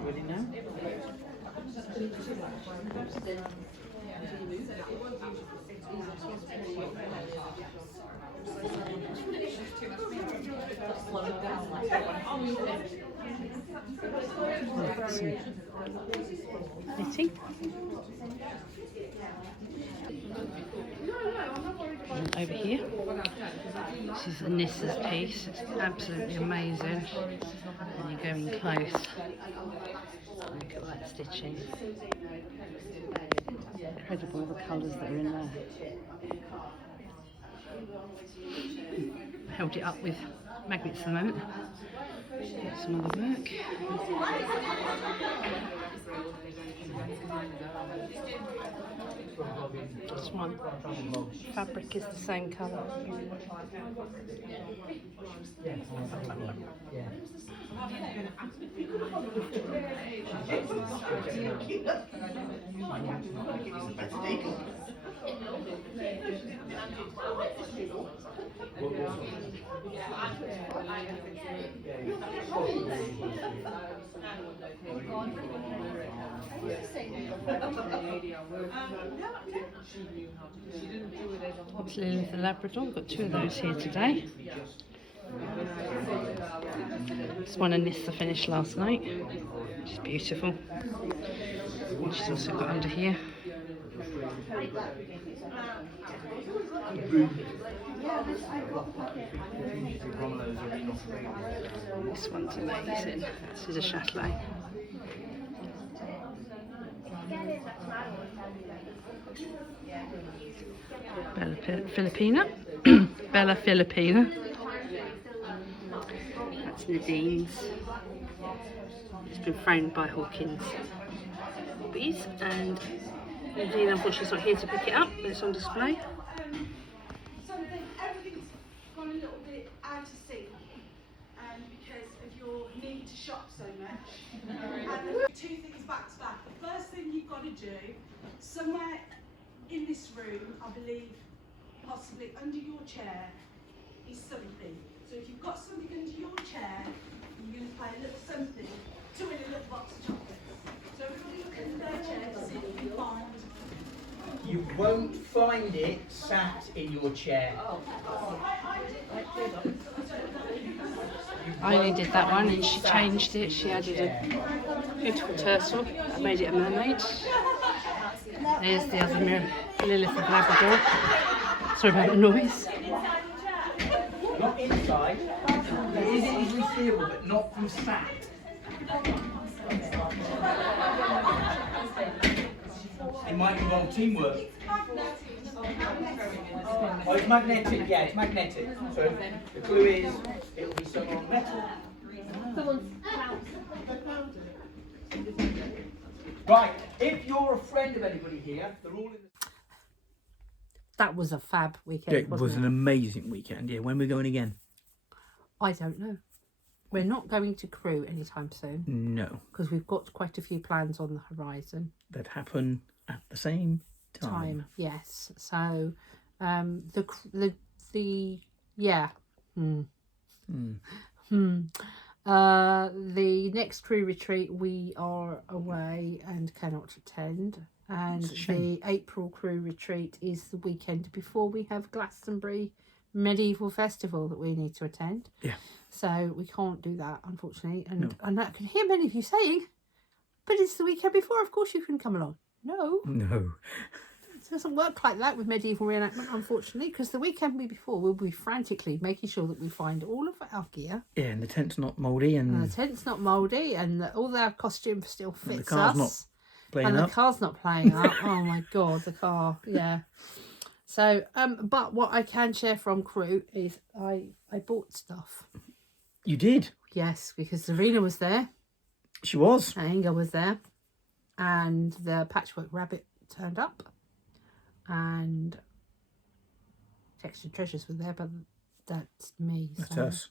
Ready now? Knitting. And over here, this is Anissa's piece. It's absolutely amazing. And you go in close. Look at that stitching. Incredible the colours that are in there. Held it up with magnets at the moment. Got some other work. This one, fabric is the same colour. Absolutely with the Labrador. We've got 2 of those here today. This one Anissa finished last night, which is beautiful. And she's also got under here. This one's amazing. This is a Châtelet. Bella Filipina. Bella Filipina. That's Nadine's. It's been framed by Hawkins Bees, and Nadine unfortunately is not here to pick it up, but it's on display. Everything's gone a little bit out of sync because of your need to shop so much. And 2 things back to back. The first thing you've got to do, somewhere in this room, I believe, possibly under your chair, is something. So if you've got something under your chair, you're going to play a little something to win a little box of chocolates. So everybody look under their chair to see if you can find. You won't find it sat in your chair. I only did that one and she changed it. She added a beautiful turtle. I made it a mermaid. There's the other mirror, Lilith of Labrador. Sorry about the noise. Not inside. It is easily seeable, but not from sat. It might involve teamwork. Oh, it's magnetic. Yeah, it's magnetic. So the clue is it'll be somewhere on metal. Right. If you're a friend of anybody here, they're all in the... That was a fab weekend. It was an amazing weekend. Yeah. When are we going again? I don't know. We're not going to Crewe anytime soon. No. Because we've got quite a few plans on the horizon. That happen at the same time. Yes. So, the yeah. The next Crewe retreat we are away and cannot attend, and the April Crewe retreat is the weekend before we have Glastonbury Medieval Festival that we need to attend. Yeah. So we can't do that, unfortunately. And I can hear many of you saying, but it's the weekend before, of course you can come along. No. It doesn't work like that with medieval reenactment, unfortunately, because the weekend before we'll be frantically making sure that we find all of our gear. Yeah, and the tent's not mouldy. And the tent's not mouldy, and all our costume still fits the car's us. The car's not playing up. Oh my God, the car, yeah. So, but what I can share from Crewe is I bought stuff. You did? Yes, because Serena was there. She was. And Inga was there. And the patchwork rabbit turned up. And Texture Treasures were there, but that's me. That's us.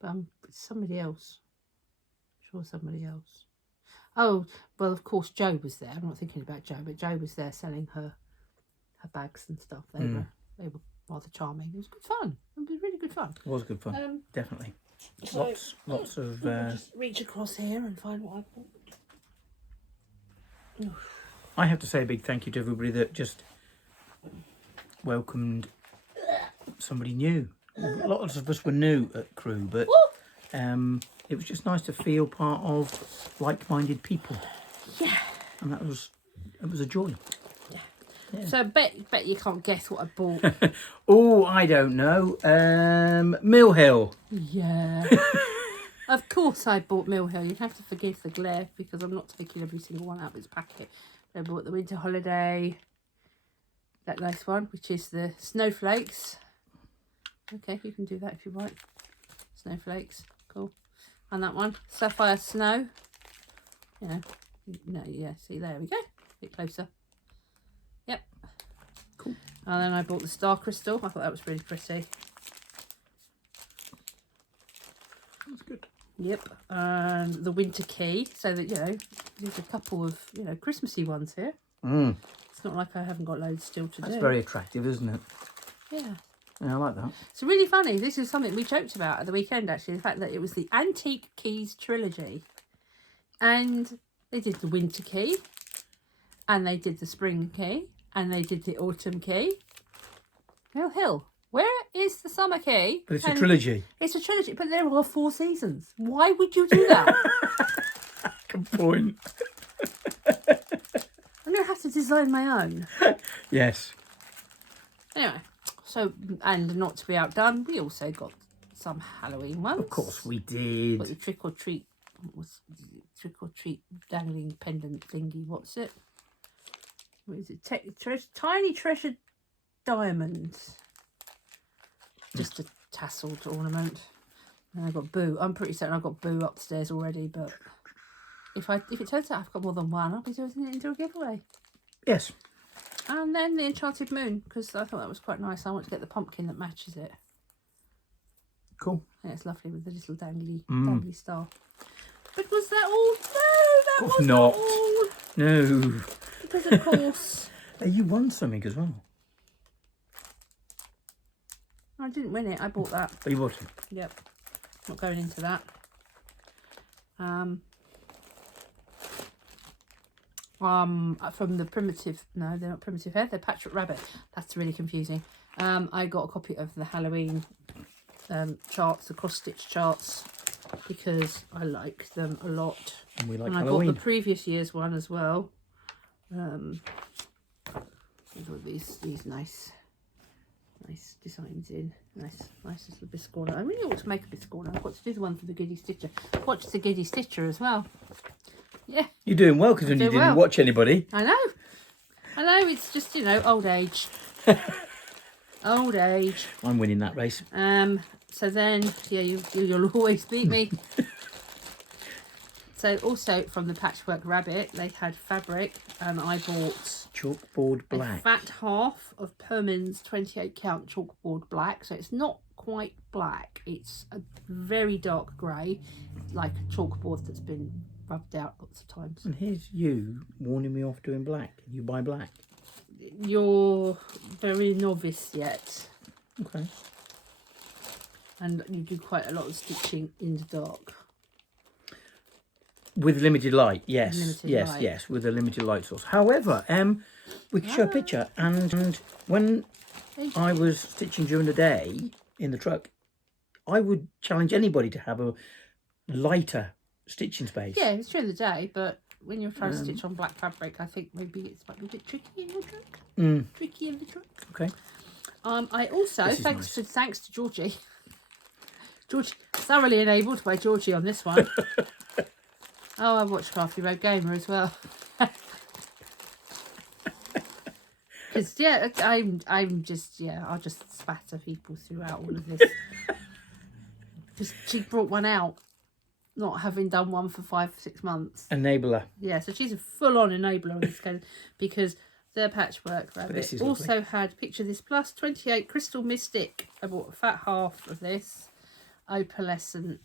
But it's somebody else. I'm sure somebody else. Oh, well, of course, Jo was there. I'm not thinking about Jo, but Jo was there selling her bags and stuff. They were rather charming. It was good fun. It was really good fun. It was good fun. Definitely. So, lots of... just reach across here and find what I bought. I have to say a big thank you to everybody that just welcomed somebody new. A lot of us were new at Crewe, but it was just nice to feel part of like-minded people. Yeah. And it was a joy. Yeah. So I bet you can't guess what I bought. Oh, I don't know. Mill Hill. Yeah. Of course I bought Mill Hill. You'd have to forgive the glare because I'm not taking every single one out of its packet. I bought the Winter Holiday, that nice one, which is the Snowflakes. Okay, you can do that if you want. Snowflakes, cool. And that one, Sapphire Snow. You know, no, yeah, see, there we go. A bit closer. Yep. Cool. And then I bought the Star Crystal. I thought that was really pretty. That's good. Yep. And the Winter Key. So that, you know, there's a couple of, you know, Christmassy ones here. It's not like I haven't got loads still to do. That's very attractive, isn't it? Yeah. Yeah, I like that. It's really funny. This is something we joked about at the weekend, actually. The fact that it was the Antique Keys trilogy. And they did the Winter Key. And they did the Spring Key. And they did the Autumn Key. Mill Hill. Where is the Summer Key? But it's a trilogy. It's a trilogy, but there are 4 seasons. Why would you do that? Good point. I'm going to have to design my own. Yes. Anyway, so, and not to be outdone, we also got some Halloween ones. Of course we did. Got the trick or treat dangling pendant thingy. What's it? What is it? Tiny treasured diamonds. Just a tasseled ornament. And I got Boo. I'm pretty certain I've got Boo upstairs already, but if it turns out I've got more than one, I'll be doing it into a giveaway. Yes. And then the Enchanted Moon, because I thought that was quite nice. I want to get the pumpkin that matches it. Cool. Yeah, it's lovely with the little dangly star. But was that all? No, that Of course was not. all. No. Because of course. You won something as well. I didn't win it. I bought that. Oh, you bought it? Yep. Not going into that. From the primitive, no, they're not primitive hair, they're Patchwork Rabbit. That's really confusing. I got a copy of the Halloween charts, the cross-stitch charts, because I like them a lot. And we like and Halloween. I got the previous year's one as well. These nice designs in. Nice little biscorner. I really ought to make a biscorner. I've got to do the one for the Giddy Stitcher. Watch the Giddy Stitcher as well. Yeah. You're doing well because you didn't watch anybody. I know. It's just, you know, old age. Old age. I'm winning that race. So then, yeah, you'll always beat me. So also from the Patchwork Rabbit, they had fabric, and I bought chalkboard black. A fat half of Permin's 28 count chalkboard black. So it's not quite black. It's a very dark grey, like a chalkboard that's been rubbed out lots of times. And here's you warning me off doing black. You buy black. You're very novice yet. Okay. And you do quite a lot of stitching in the dark. With limited light, yes. Limited light. Yes, with a limited light source. However, we could show a picture, and when I was stitching during the day in the truck, I would challenge anybody to have a lighter stitching space. Yeah, it's during the day, but when you're trying to stitch on black fabric, I think maybe it might be a bit tricky in your truck. Tricky in the truck. Okay. I also, thanks to Georgie, thoroughly enabled by Georgie on this one. Oh, I watched Crafty Road Gamer as well. Because, yeah, I'm just, I'll just spatter people throughout all of this. Because she brought one out, not having done one for 5-6 months. Enabler. Yeah, so she's a full-on enabler on this game, because their Patchwork Rabbit also had, picture this, plus 28 Crystal Mystic. I bought a fat half of this. Opalescent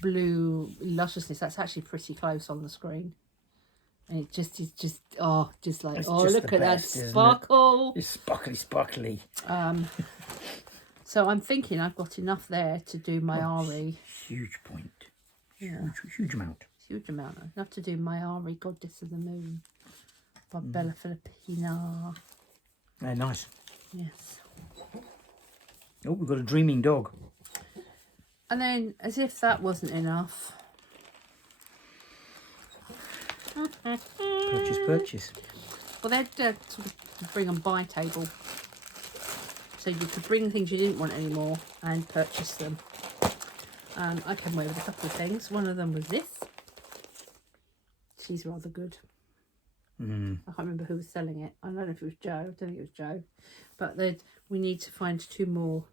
blue lusciousness. That's actually pretty close on the screen. And it just is just like, it's look at that sparkle. It's sparkly. So I'm thinking I've got enough there to do my Ari. Huge point. Huge amount. Huge amount. Enough to do my Ari, Goddess of the Moon, by Bella Filipina. Very nice. Yes. Oh, we've got a dreaming dog. And then, as if that wasn't enough. Purchase. Well, they'd sort of bring and buy table. So you could bring things you didn't want anymore and purchase them. I came away with a couple of things. One of them was this. She's rather good. I can't remember who was selling it. I don't know if it was Joe. I don't think it was Joe. But we need to find 2 more.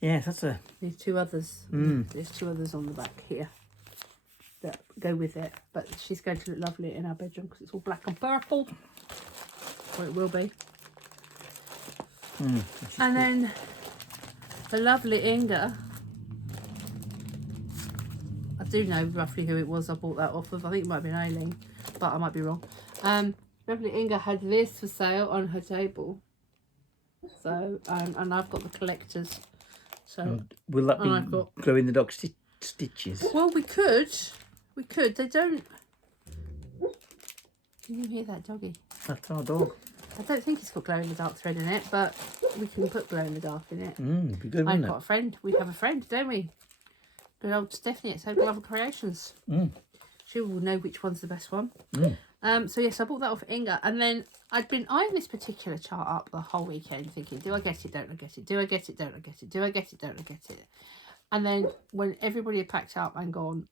Yeah, that's a... There's 2 others. There's 2 others on the back here that go with it. But she's going to look lovely in our bedroom because it's all black and purple. Or it will be. And then the lovely Inga. I do know roughly who it was I bought that off of. I think it might have been Aileen, but I might be wrong. Lovely Inga had this for sale on her table. So, and I've got the collectors. So will that be glow in the dark stitches? Well, we could. They don't. Can you hear that doggy? That's our dog. I don't think it's got glow in the dark thread in it, but we can put glow in the dark in it. It'd be good, wouldn't it? I've got a friend. We have a friend, don't we? Good old Stephanie at So Glover Creations. She will know which one's the best one. So yes, I bought that off Inga, and then I'd been eyeing this particular chart up the whole weekend, thinking, do I get it? Don't I get it? Do I get it? Don't I get it? Do I get it? Don't I get it? And then when everybody had packed up and gone,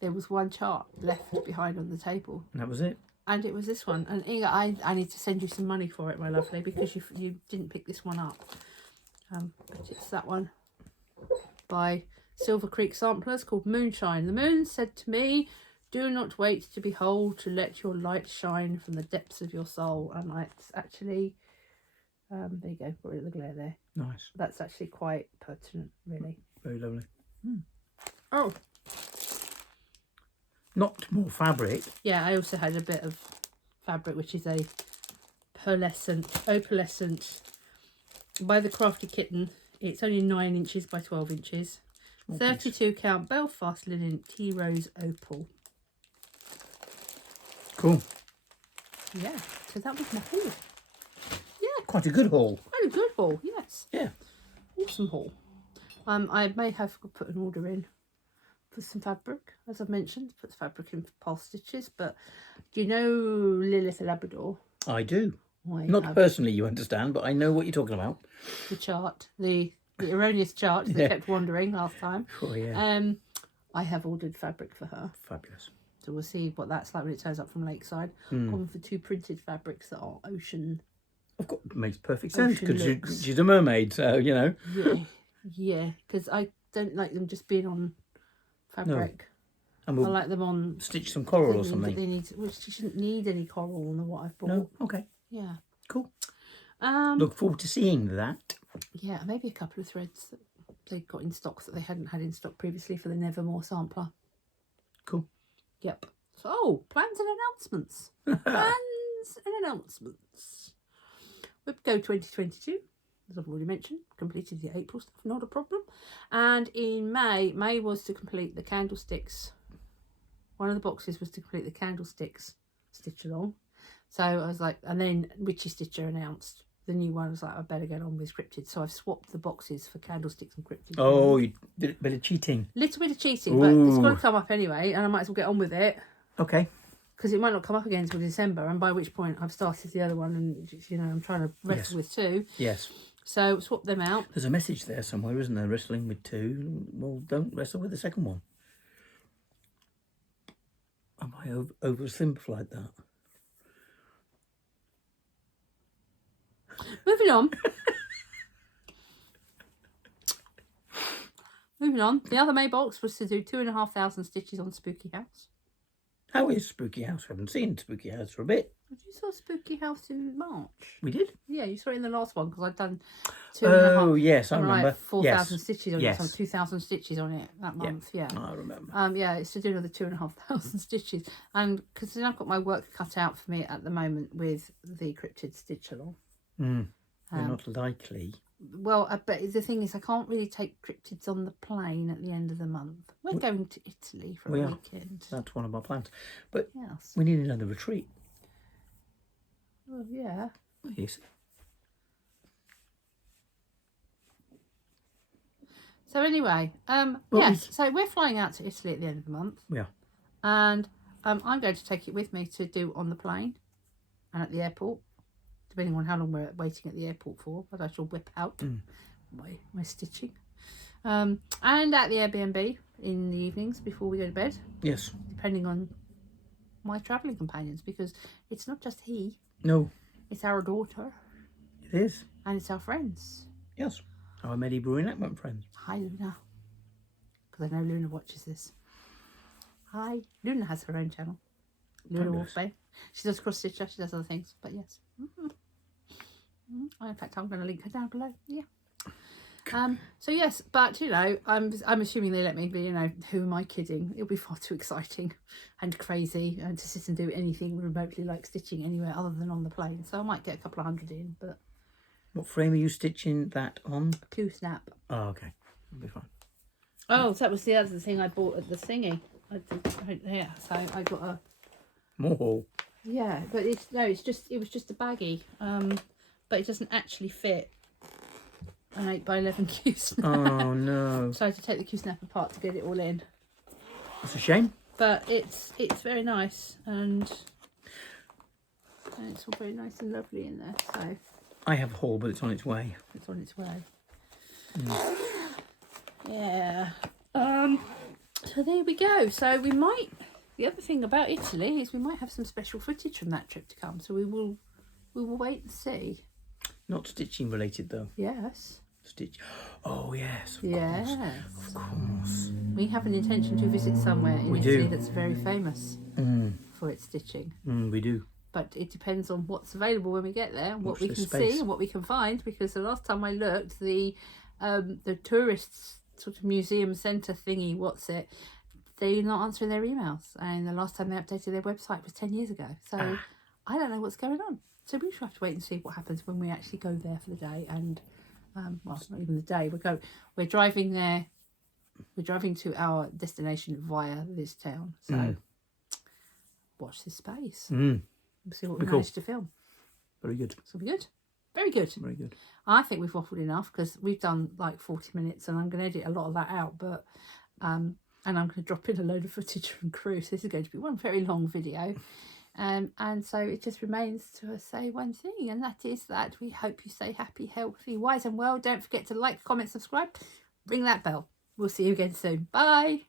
there was one chart left behind on the table. And that was it. And it was this one. And Inga, I need to send you some money for it, my lovely, because you didn't pick this one up. But it's that one by Silver Creek Samplers called Moonshine. The moon said to me, do not wait to behold, to let your light shine from the depths of your soul. And it's actually, there you go, got rid of the glare there. Nice. That's actually quite pertinent, really. Very lovely. Oh. Not more fabric. Yeah, I also had a bit of fabric, which is a opalescent by the Crafty Kitten It's only 9 inches by 12 inches. 32 count Belfast linen tea rose opal. Cool. Yeah, so that was my haul. Yeah, Quite a good haul. quite a good haul. Yes. Yeah. Awesome haul. I may have put an order in for some fabric, as I've mentioned, put fabric in for pulse stitches. But do you know Lilith the Labrador? I do. I Not have personally, you understand, but I know what you're talking about. the chart, the erroneous chart that kept wandering last time. Oh, yeah. I have ordered fabric for her. Fabulous. So we'll see what that's like when it turns up from Lakeside. Gone for 2 printed fabrics that are ocean. Of course, makes perfect sense Ocean because looks. she's a mermaid, so, you know. Yeah, because I don't like them just being on fabric. And I we'll like them on stitch some coral or things that something. They need, which she shouldn't need any coral on what I've bought. No? Okay. Yeah. Cool. Um. Look forward to seeing that. Yeah, maybe a couple of threads that they got in stock that they hadn't had in stock previously for the Nevermore sampler. Cool. Yep. So, plans and announcements. Plans and announcements. WebGo 2022, as I've already mentioned, completed the April stuff, not a problem. And in May was to complete the candlesticks. One of the boxes was to complete the candlesticks stitch along. So I was like, and then Richie Stitcher announced the new one. I was like, I better get on with Cryptid. So I've swapped the boxes for candlesticks and Cryptid. Oh, you did a bit of cheating. Little bit of cheating, but it's got to come up anyway, and I might as well get on with it. Okay. Because it might not come up again until December, and by which point I've started the other one, and you know I'm trying to wrestle with 2. Yes. So swap them out. There's a message there somewhere, isn't there? Wrestling with 2. Well, don't wrestle with the second one. Am I oversimplified that? Moving on. Moving on. The other May box was to do 2,500 stitches on Spooky House. How is Spooky House? I haven't seen Spooky House for a bit. Did you saw Spooky House in March? We did? Yeah, you saw it in the last one because I'd done 2.5. Oh, yes, I remember. 4,000 stitches on it. Yes. So 2,000 stitches on it that month. Yeah. I remember. Yeah, it's to do another 2,500 stitches, and because I've got my work cut out for me at the moment with the Cryptid stitch along. They're not likely. Well, but the thing is, I can't really take cryptids on the plane at the end of the month. We're going to Italy for a weekend. That's one of our plans. But yes, we need another retreat. Well, yeah. Yes. So anyway, yes. So we're flying out to Italy at the end of the month. Yeah. And I'm going to take it with me to do on the plane and at the airport. Depending on how long we're waiting at the airport for, but I shall whip out my stitching. And at the Airbnb in the evenings before we go to bed. Yes. Depending on my travelling companions, because it's not just he. No. It's our daughter. It is. And it's our friends. Yes. Our Medi Brunette went friends. Hi, Luna. Because I know Luna watches this. Hi. Luna has her own channel. Luna Wolfbane. She does cross stitcher, she does other things, but yes. In fact, I'm going to link her down below. Yeah. So yes, but you know, I'm assuming they let me, but you know, who am I kidding? It'll be far too exciting and crazy and to sit and do anything remotely like stitching anywhere other than on the plane. So I might get a couple of hundred in, but. What frame are you stitching that on? Q-snap. Oh, okay. It'll be fine. Oh, so that was the other thing I bought at the thingy. Yeah, so I got a. More haul. Yeah, but it was just a baggie, but it doesn't actually fit an 8x11 Q snap. Oh no! So I had to take the Q snap apart to get it all in. That's a shame. But it's very nice and it's all very nice and lovely in there. So I have a haul, but it's on its way. It's on its way. Mm. Yeah. So there we go. So we might. The other thing about Italy is we might have some special footage from that trip to come. So we will wait and see. Not stitching related though. Yes. Stitch. Oh yes. Of yes. Course. Of course. We have an intention to visit somewhere in Italy that's very famous for its stitching. We do. But it depends on what's available when we get there, and what Watch we can see and what we can find. Because the last time I looked, the tourists sort of museum centre thingy, they're not answering their emails, and the last time they updated their website was 10 years ago. So I don't know what's going on. So we shall have to wait and see what happens when we actually go there for the day and well, it's not even the day. We're driving there. We're driving to our destination via this town. So watch this space. We'll see what we managed to film. Very good. So be good. Very good. Very good. I think we've waffled enough because we've done like 40 minutes and I'm going to edit a lot of that out. But and I'm going to drop in a load of footage from Crewe. So this is going to be one very long video. And so it just remains to say one thing, and that is that we hope you stay happy, healthy, wise and well. Don't forget to like, comment, subscribe, ring that bell. We'll see you again soon. Bye.